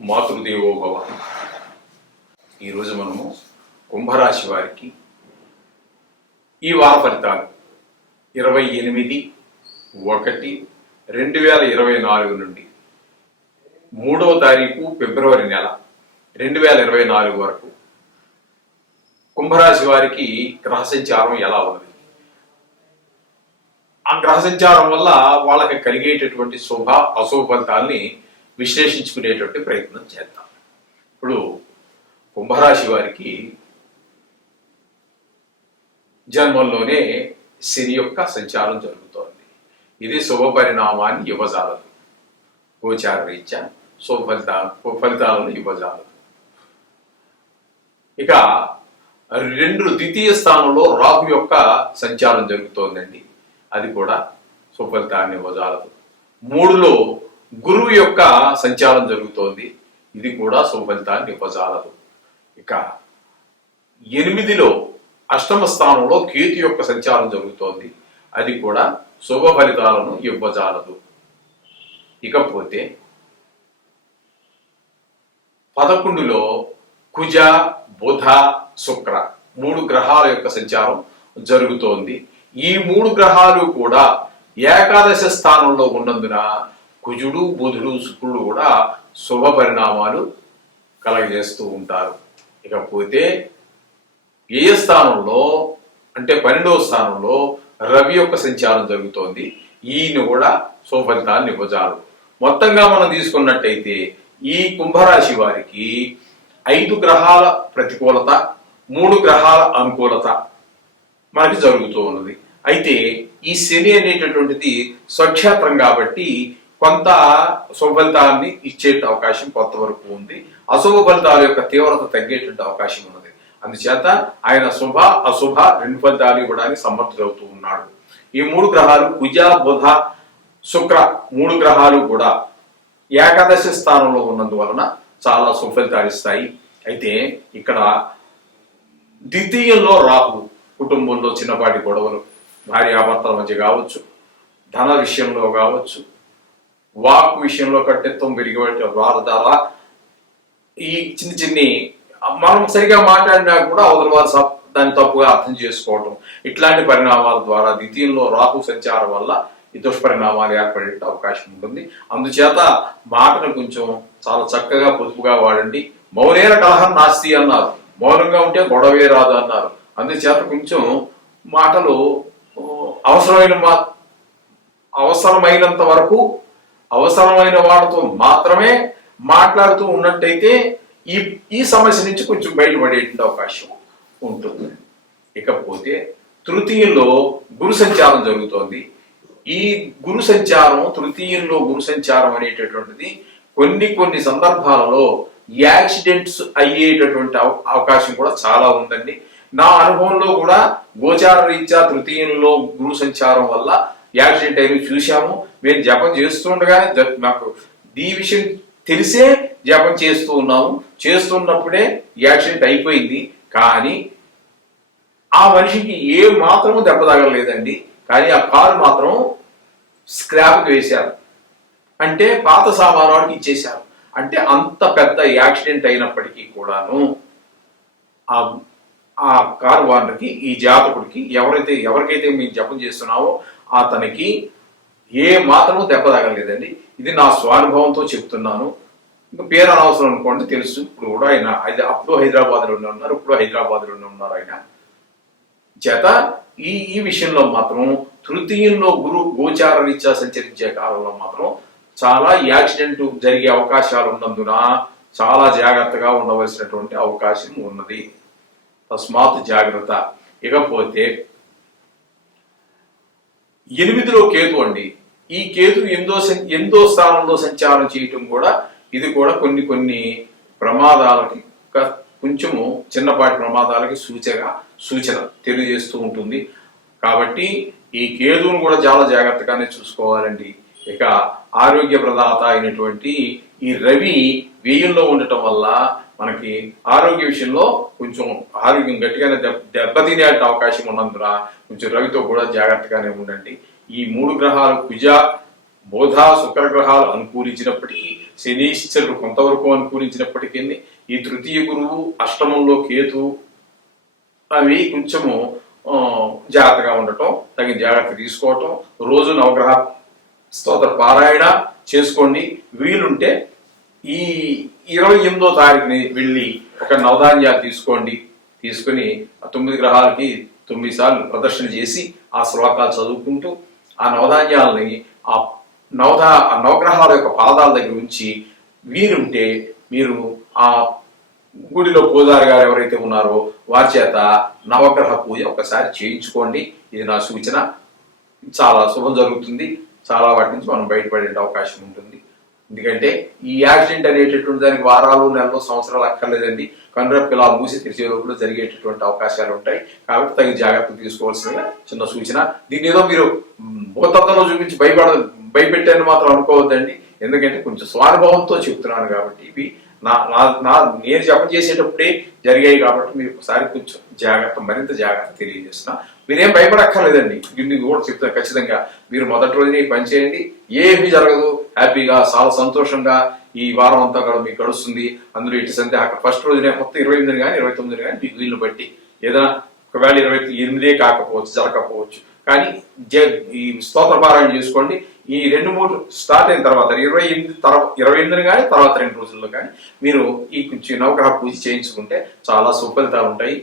మాతృదేవోభవ. ఈరోజు మనము కుంభరాశి వారికి ఈ వార ఫలితాలు 28/1/2024 నుండి 3వ తారీఖు ఫిబ్రవరి నెల 2024 వరకు కుంభరాశి వారికి గ్రహ సంచారం ఎలా ఉన్నది, ఆ గ్రహ సంచారం వల్ల వాళ్ళకి కలిగేటటువంటి శుభ అశుభ ఫలితాల్ని విశ్లేషించుకునేటువంటి ప్రయత్నం చేద్దాం. ఇప్పుడు కుంభరాశి వారికి జన్మంలోనే శని యొక్క సంచారం జరుగుతోంది. ఇది శుభ పరిణామాన్ని ఇవ్వజాలదు, గోచార రీత్యా శుభ ఫలితాలను ఇవ్వజాలదు. ఇక ద్వితీయ స్థానంలో రాహు యొక్క సంచారం జరుగుతోందండి, అది కూడా శుభ ఫలితాన్ని ఇవ్వజాలదు. 3లో గురువు యొక్క సంచారం జరుగుతోంది, ఇది కూడా శుభ ఫలితాన్ని ఇవ్వజాలదు. ఇక 8లో అష్టమ స్థానంలో కేతు యొక్క సంచారం జరుగుతోంది, అది కూడా శుభ ఫలితాలను ఇవ్వజాలదు. ఇకపోతే 11లో కుజ బుధ శుక్ర 3 గ్రహాల యొక్క సంచారం జరుగుతోంది. ఈ 3 గ్రహాలు కూడా ఏకాదశ స్థానంలో ఉన్నందున కుజుడు బుధుడు శుక్రుడు కూడా శుభ పరిణామాలు కలగజేస్తూ ఉంటారు. ఇకపోతే వ్యయ స్థానంలో అంటే 12వ స్థానంలో రవి యొక్క సంచారం జరుగుతోంది, ఈయన కూడా శుభ ఫలితాలను ఇవ్వజాలదు. మొత్తంగా మనం తీసుకున్నట్టయితే ఈ కుంభరాశి వారికి 5 గ్రహాల ప్రతికూలత, 3 గ్రహాల అనుకూలత మనకి జరుగుతూ ఉన్నది. అయితే ఈ శని అనేటటువంటిది స్వక్షేత్రం కాబట్టి కొంత శుభ ఫలితాన్ని ఇచ్చే అవకాశం కొంతవరకు ఉంది, అశుభ ఫలితాల యొక్క తీవ్రత తగ్గేటువంటి అవకాశం ఉన్నది. అందుచేత ఆయన శుభ అశుభ 2 ఫలితాలు ఇవ్వడానికి సమర్థుడవుతూ ఉన్నాడు. ఈ 3 గ్రహాలు కుజ బుధ శుక్ర 3 గ్రహాలు కూడా ఏకాదశ స్థానంలో ఉన్నందువలన చాలా శుభ ఫలితాలు ఇస్తాయి. అయితే ఇక్కడ ద్వితీయంలో రాహు కుటుంబంలో చిన్నపాటి గొడవలు, భార్యాభర్తల మధ్య కావచ్చు, ధన విషయంలో కావచ్చు, వాక్ విషయంలో కట్టెత్వం పెరిగే వారి ద్వారా ఈ చిన్ని మనం సరిగా మాట్లాడినా కూడా అవతల వారు దాన్ని తప్పుగా అర్థం చేసుకోవటం, ఇట్లాంటి పరిణామాల ద్వారా ద్వితీయంలో రాహు సంచారం వల్ల ఈ దుష్పరిణామాలు ఏర్పడే అవకాశం ఉంటుంది. అందుచేత మాటను కొంచెం చాలా చక్కగా పొదుపుగా వాడండి. మౌనేన కలహం నాస్తి అన్నారు, మౌనంగా ఉంటే గొడవే రాదు అన్నారు. అందుచేత కొంచెం మాటలు అవసరమైనంత వరకు అవసరమైన వాళ్ళతో మాత్రమే మాట్లాడుతూ ఉన్నట్టయితే ఈ సమస్య నుంచి కొంచెం బయటపడేటువంటి అవకాశం ఉంటుంది. ఇకపోతే తృతీయంలో గురు సంచారం జరుగుతోంది. ఈ గురు సంచారం తృతీయంలో గురు సంచారం అనేటటువంటిది కొన్ని సందర్భాలలో యాక్సిడెంట్స్ అయ్యేటటువంటి అవకాశం కూడా చాలా ఉందండి. నా అనుభవంలో కూడా గోచార రీత్యా తృతీయంలో గురు సంచారం వల్ల యాక్సిడెంట్ అయిన చూశాము. మేము జపం చేస్తుండగానే మాకు ఈ విషయం తెలిసే జపం చేస్తూ ఉన్నాము. చేస్తున్నప్పుడే యాక్సిడెంట్ అయిపోయింది, కానీ ఆ మనిషికి ఏ మాత్రము దెబ్బ తగలలేదండి. కానీ ఆ కారు మాత్రం స్క్రాప్కి వేశారు, అంటే పాత సామానానికి ఇచ్చేశారు. అంటే అంత పెద్ద యాక్సిడెంట్ అయినప్పటికీ కూడాను ఆ కారు వారికి, ఈ జాతకుడికి ఎవరికైతే మేము జపం చేస్తున్నామో అతనికి ఏ మాత్రము దెబ్బ తగలేదండి. ఇది నా స్వానుభవంతో చెప్తున్నాను. ఇంకా పేరు అనవసరం అనుకోండి, తెలుసు. ఇప్పుడు కూడా ఆయన అప్పుడు హైదరాబాద్లోనే ఉన్నారు, ఇప్పుడు హైదరాబాద్లోనే ఉన్నారు ఆయన. చేత ఈ విషయంలో మాత్రం తృతీయంలో గురు గోచార రీత్యా సంచరించే కాలంలో మాత్రం చాలా యాక్సిడెంట్ జరిగే అవకాశాలు ఉన్నందున చాలా జాగ్రత్తగా ఉండవలసినటువంటి అవకాశం ఉన్నది. తస్మాత్ జాగ్రత్త. ఇకపోతే 8లో కేతు అండి. ఈ కేతు 8వ స్థానంలో సంచారం చేయటం కూడా ఇది కూడా కొన్ని ప్రమాదాలకి, కొంచెము చిన్నపాటి ప్రమాదాలకి సూచన తెలియజేస్తూ ఉంటుంది. కాబట్టి ఈ కేతువును కూడా చాలా జాగ్రత్తగానే చూసుకోవాలండి. ఇక ఆరోగ్య ప్రదాత అయినటువంటి ఈ రవి వ్యయంలో ఉండటం వల్ల మనకి ఆరోగ్య విషయంలో కొంచెం ఆరోగ్యం గట్టిగానే దెబ్బతినే అవకాశం ఉన్నందున కొంచెం రవితో కూడా జాగ్రత్తగానే ఉండండి. ఈ 3 గ్రహాలు కుజ బుధ శుక్ర గ్రహాలు అనుకూలించినప్పటికీ శనీశ్వరుడు కొంతవరకు అనుకూలించినప్పటికీ ఈ తృతీయ గురువు అష్టమంలో కేతు అవి కొంచెము జాగ్రత్తగా ఉండటం, తగిన జాగ్రత్త తీసుకోవటం, రోజు నవగ్రహ స్తోత్ర పారాయణ చేసుకోండి. వీలుంటే ఈ 28వ తారీఖుని వెళ్ళి ఒక నవధాన్యాలు తీసుకుని 9 గ్రహాలకి 9 సార్లు ప్రదర్శన చేసి ఆ శ్లోకాలు చదువుకుంటూ ఆ నవధాన్యాలని ఆ నవగ్రహాల యొక్క పాదాల దగ్గర ఉంచి వీరుంటే మీరు ఆ గుడిలో పూజారి గారు ఎవరైతే ఉన్నారో వారి చేత నవగ్రహ పూజ ఒకసారి చేయించుకోండి. ఇది నా సూచన. చాలా శుభం జరుగుతుంది. చాలా వాటి నుంచి మనం బయటపడే అవకాశం ఉంటుంది. ఎందుకంటే ఈ యాక్సిడెంట్ అనేటటువంటి దానికి వారాలు, నెలలు, సంవత్సరాలు అక్కర్లేదండి. కనురెప్ప ఇలా మూసి తెరిచే లోపల జరిగేటటువంటి అవకాశాలు ఉంటాయి. కాబట్టి తగిన జాగ్రత్తలు తీసుకోవాల్సిన చిన్న సూచన. దీన్ని ఏదో మీరు భూతత్వంలో చూపించి భయపెట్టాను మాత్రం అనుకోవద్దండి. ఎందుకంటే కొంచెం స్వానుభవంతో చెప్తున్నాను కాబట్టి ఇవి నేను జప చేసేటప్పుడే జరిగాయి కాబట్టి మీరు ఒకసారి కొంచెం మరింత జాగ్రత్త తెలియజేస్తున్నా. మీరేం భయపడక్కర్లేదండి. దీన్ని కూడా చెప్తాను ఖచ్చితంగా. మీరు మొదటి రోజునే పని చేయండి, ఏమీ జరగదు. హ్యాపీగా చాలా సంతోషంగా ఈ వారం అంతా కూడా మీకు గడుస్తుంది. అందులో ఇటు సంతే అక్కడ ఫస్ట్ రోజునే మొత్తం 28 కానీ 29 కానీ మీకు వీళ్ళు బట్టి ఏదైనా ఒకవేళ 28 కాకపోవచ్చు, జరగకపోవచ్చు. కానీ ఈ స్తోత్ర పారాయణ చేసుకోండి. ఈ 2-3 స్టార్ట్ అయిన తర్వాత 28 కానీ తర్వాత 2 రోజుల్లో కానీ మీరు ఈ కొంచెం నవగ్రహ పూజ చేయించుకుంటే చాలా సుఫలితాలు ఉంటాయి.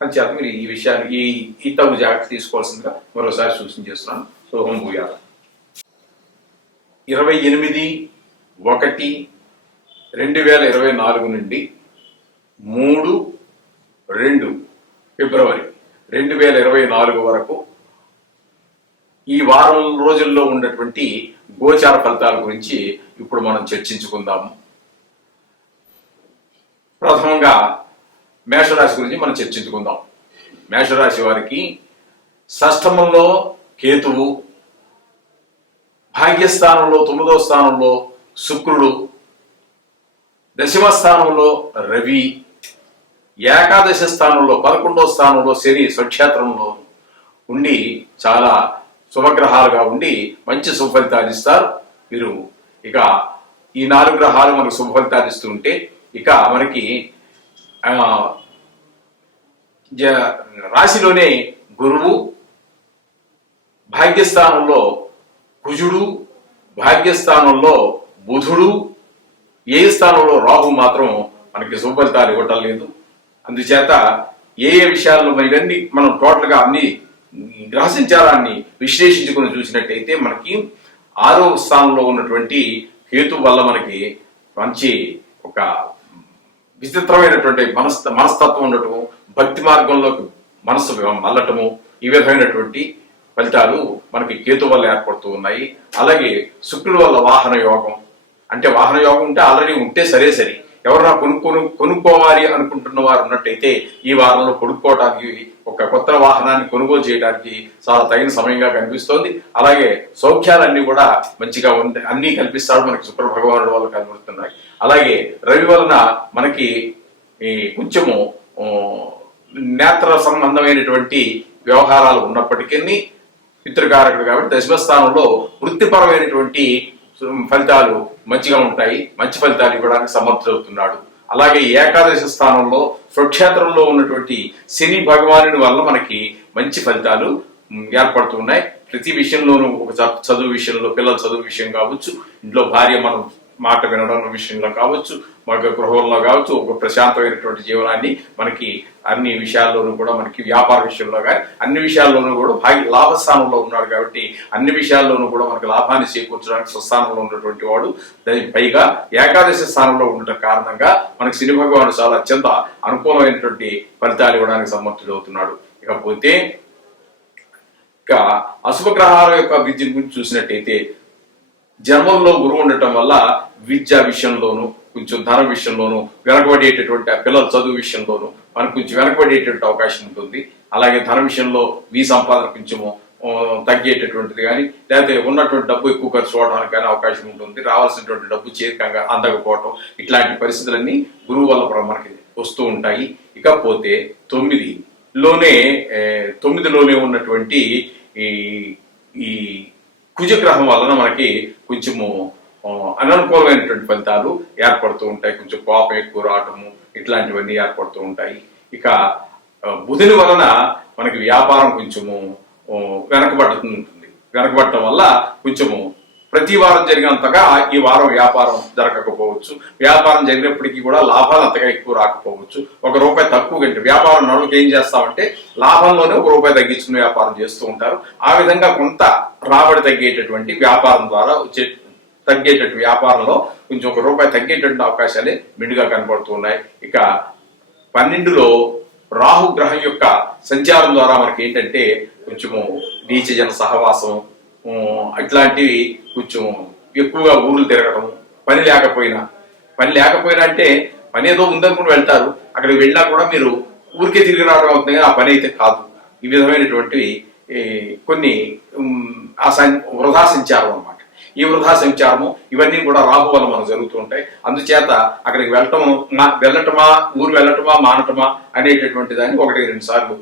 అని చేత మీరు ఈ విషయాన్ని ఈ తగు జాగ్రత్త తీసుకోవాల్సిందిగా మరోసారి సూచన చేస్తున్నాను. శుభం భూయాల. 28/1/2024 నుండి 3-2 ఫిబ్రవరి 2024 వరకు ఈ వారం రోజుల్లో ఉన్నటువంటి గోచార ఫలితాల గురించి ఇప్పుడు మనం చర్చించుకుందాము. ప్రథమంగా మేషరాశి గురించి మనం చర్చించుకుందాం. మేషరాశి వారికి షష్టమంలో కేతువు, భాగ్యస్థానంలో 9వ స్థానంలో శుక్రుడు, దశమ స్థానంలో రవి, ఏకాదశ స్థానంలో 11వ స్థానంలో శని స్వక్షేత్రంలో ఉండి చాలా శుభగ్రహాలుగా ఉండి మంచి శుభఫలితాలు ఇస్తారు. మీరు ఇక ఈ 4 గ్రహాలు మనకు శుభఫలితాలు ఇస్తుంటే ఇక మనకి రాశిలోనే గురువు, భాగ్యస్థానంలో కుజుడు, భాగ్యస్థానంలో బుధుడు, ఏ స్థానంలో రాహు మాత్రం మనకి శుభఫలితాలు ఇవ్వటం లేదు. అందుచేత ఏ విషయాల్లో ఇవన్నీ మనం టోటల్గా అన్ని గ్రహ సంచారాన్ని విశ్లేషించుకుని చూసినట్టయితే మనకి 6వ స్థానంలో ఉన్నటువంటి కేతు వల్ల మనకి మంచి ఒక విచిత్రమైనటువంటి మనస్తత్వం ఉండటము, భక్తి మార్గంలోకి మనసు మళ్ళటము, ఈ విధమైనటువంటి ఫలితాలు మనకి కేతు వల్ల ఏర్పడుతూ ఉన్నాయి. అలాగే శుక్రుడు వల్ల వాహన యోగం, అంటే వాహన యోగం ఉంటే ఆల్రెడీ ఉంటే సరే ఎవరన్నా కొనుక్కోవాలి అనుకుంటున్న వారు ఉన్నట్టయితే ఈ వారంలో కొనుక్కోవడానికి ఒక కొత్త వాహనాన్ని కొనుగోలు చేయడానికి చాలా తగిన సమయంగా కనిపిస్తోంది. అలాగే సౌఖ్యాలన్నీ కూడా మంచిగా అన్ని కల్పిస్తాడు మనకి శుక్ర భగవానుడు వల్ల కనబడుతున్నాయి. అలాగే రవి వలన మనకి కొంచెము నేత్ర సంబంధమైనటువంటి వ్యవహారాలు ఉన్నప్పటికీ పితృకారకుడు కాబట్టి దశమస్థానంలో వృత్తిపరమైనటువంటి ఫలితాలు మంచిగా ఉంటాయి. మంచి ఫలితాలు ఇవ్వడానికి సమర్థుడవుతున్నాడు. అలాగే ఏకాదశ స్థానంలో స్వక్షేత్రంలో ఉన్నటువంటి శని భగవానుడి వల్ల మనకి మంచి ఫలితాలు ఏర్పడుతున్నాయి. ప్రతి విషయంలోనూ ఒక చదువు విషయంలో, పిల్లల చదువు విషయం కావచ్చు, ఇంట్లో భార్య మనం మాట వినడం విషయంలో కావచ్చు, మన గృహంలో కావచ్చు, ఒక ప్రశాంతమైనటువంటి జీవనాన్ని మనకి అన్ని విషయాల్లోనూ కూడా మనకి వ్యాపార విషయంలో కానీ అన్ని విషయాల్లోనూ కూడా లాభస్థానంలో ఉన్నాడు కాబట్టి అన్ని విషయాల్లోనూ కూడా మనకి లాభాన్ని చేకూర్చడానికి స్వస్థానంలో ఉన్నటువంటి వాడు. పైగా ఏకాదశ స్థానంలో ఉండటం కారణంగా మనకి శని భగవానుడు చాలా అత్యంత అనుకూలమైనటువంటి ఫలితాలు ఇవ్వడానికి సమర్థుడవుతున్నాడు. ఇకపోతే ఇక అశుభ గ్రహాల యొక్క విద్య గురించి చూసినట్టయితే జన్మంలో గురువు ఉండటం వల్ల విద్యా విషయంలోనూ కొంచెం ధన విషయంలోనూ వెనకబడేటటువంటి పిల్లల చదువు విషయంలోనూ మనకు కొంచెం వెనకబడేటటువంటి అవకాశం ఉంటుంది. అలాగే ధన విషయంలో మీ సంపాదన కొంచెము తగ్గేటటువంటిది కానీ లేకపోతే ఉన్నటువంటి డబ్బు ఎక్కువ ఖర్చు అవడానికి కానీ అవకాశం ఉంటుంది. రావాల్సినటువంటి డబ్బు చేరికంగా అందకపోవటం ఇట్లాంటి పరిస్థితులన్నీ గురువు వల్ల మనకి వస్తూ ఉంటాయి. ఇకపోతే 9లోనే ఉన్నటువంటి ఈ కుజగ్రహం వలన మనకి కొంచెము అననుకూలమైనటువంటి ఫలితాలు ఏర్పడుతూ ఉంటాయి. కొంచెం కోపం ఎక్కువ రావటము ఇట్లాంటివన్నీ ఏర్పడుతూ ఉంటాయి. ఇక బుధుని వలన మనకి వ్యాపారం కొంచెము వెనకబడుతుంది. వెనకబడటం వల్ల కొంచెము ప్రతి వారం జరిగినంతగా ఈ వారం వ్యాపారం జరగకపోవచ్చు. వ్యాపారం జరిగినప్పటికీ కూడా లాభాలు అంతగా ఎక్కువ రాకపోవచ్చు. ₹1 తక్కువ కంటే వ్యాపారం నడువుకి ఏం చేస్తామంటే లాభంలోనే ₹1 తగ్గించుకుని వ్యాపారం చేస్తూ ఉంటారు. ఆ విధంగా కొంత రాబడి తగ్గేటటువంటి వ్యాపారం ద్వారా వచ్చే తగ్గేటటువంటి వ్యాపారంలో కొంచెం ₹1 తగ్గేటటువంటి అవకాశాలే మెండుగా కనపడుతూ ఉన్నాయి. ఇక 12లో రాహు గ్రహం యొక్క సంచారం ద్వారా మనకి ఏంటంటే కొంచెము నీచజన సహవాసం ఇట్లాంటివి కొంచెం ఎక్కువగా ఊర్లు తిరగడం, పని లేకపోయినా అంటే పని ఏదో ఉందనుకుని వెళ్తారు. అక్కడికి వెళ్ళినా కూడా మీరు ఊరికే తిరిగి రావడం అవుతుంది కానీ ఆ పని అయితే కాదు. ఈ విధమైనటువంటివి కొన్ని వృధా సంచారం అన్నమాట. ఈ వృధా సంచారము ఇవన్నీ కూడా రాహు వల్ల మనకు జరుగుతూ ఉంటాయి. అందుచేత అక్కడికి వెళ్ళటమా ఊరు వెళ్ళటమా మానటమా అనేటటువంటి దాన్ని 1-2 సార్లు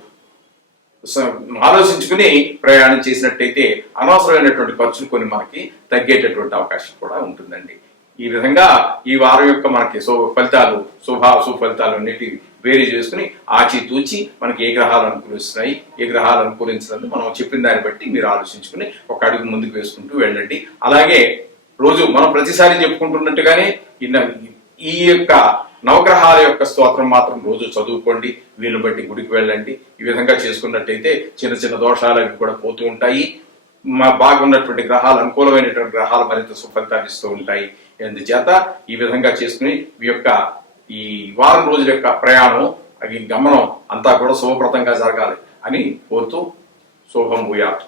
ఆలోచించుకుని ప్రయాణం చేసినట్టయితే అనవసరమైనటువంటి ఖర్చులు కొన్ని మనకి తగ్గేటటువంటి అవకాశం కూడా ఉంటుందండి. ఈ విధంగా ఈ వారం యొక్క మనకి ఫలితాలు శుభ ఫలితాలు అన్నిటి వేరీ చేసుకుని ఆచితూచి మనకి ఏ గ్రహాలు అనుకూలిస్తున్నాయి, ఏ గ్రహాలు అనుకూలించడం మనం చెప్పిన దాన్ని బట్టి మీరు ఆలోచించుకుని ఒక అడుగు ముందుకు వేసుకుంటూ వెళ్ళండి. అలాగే రోజు మనం ప్రతిసారి చెప్పుకుంటున్నట్టుగానే ఈ యొక్క నవగ్రహాల యొక్క స్తోత్రం మాత్రం రోజు చదువుకోండి. వీళ్ళని బట్టి గుడికి వెళ్ళండి. ఈ విధంగా చేసుకున్నట్టయితే చిన్న చిన్న దోషాలు అవి కూడా పోతూ ఉంటాయి. బాగున్నటువంటి గ్రహాలు అనుకూలమైనటువంటి గ్రహాలు మరింత సుఫలితాలు ఇస్తూ ఉంటాయి. అందుచేత ఈ విధంగా చేసుకుని ఈ వారం రోజుల యొక్క ప్రయాణం గమనం అంతా కూడా శుభప్రదంగా జరగాలి అని కోరుతూ శుభం భూయాత్.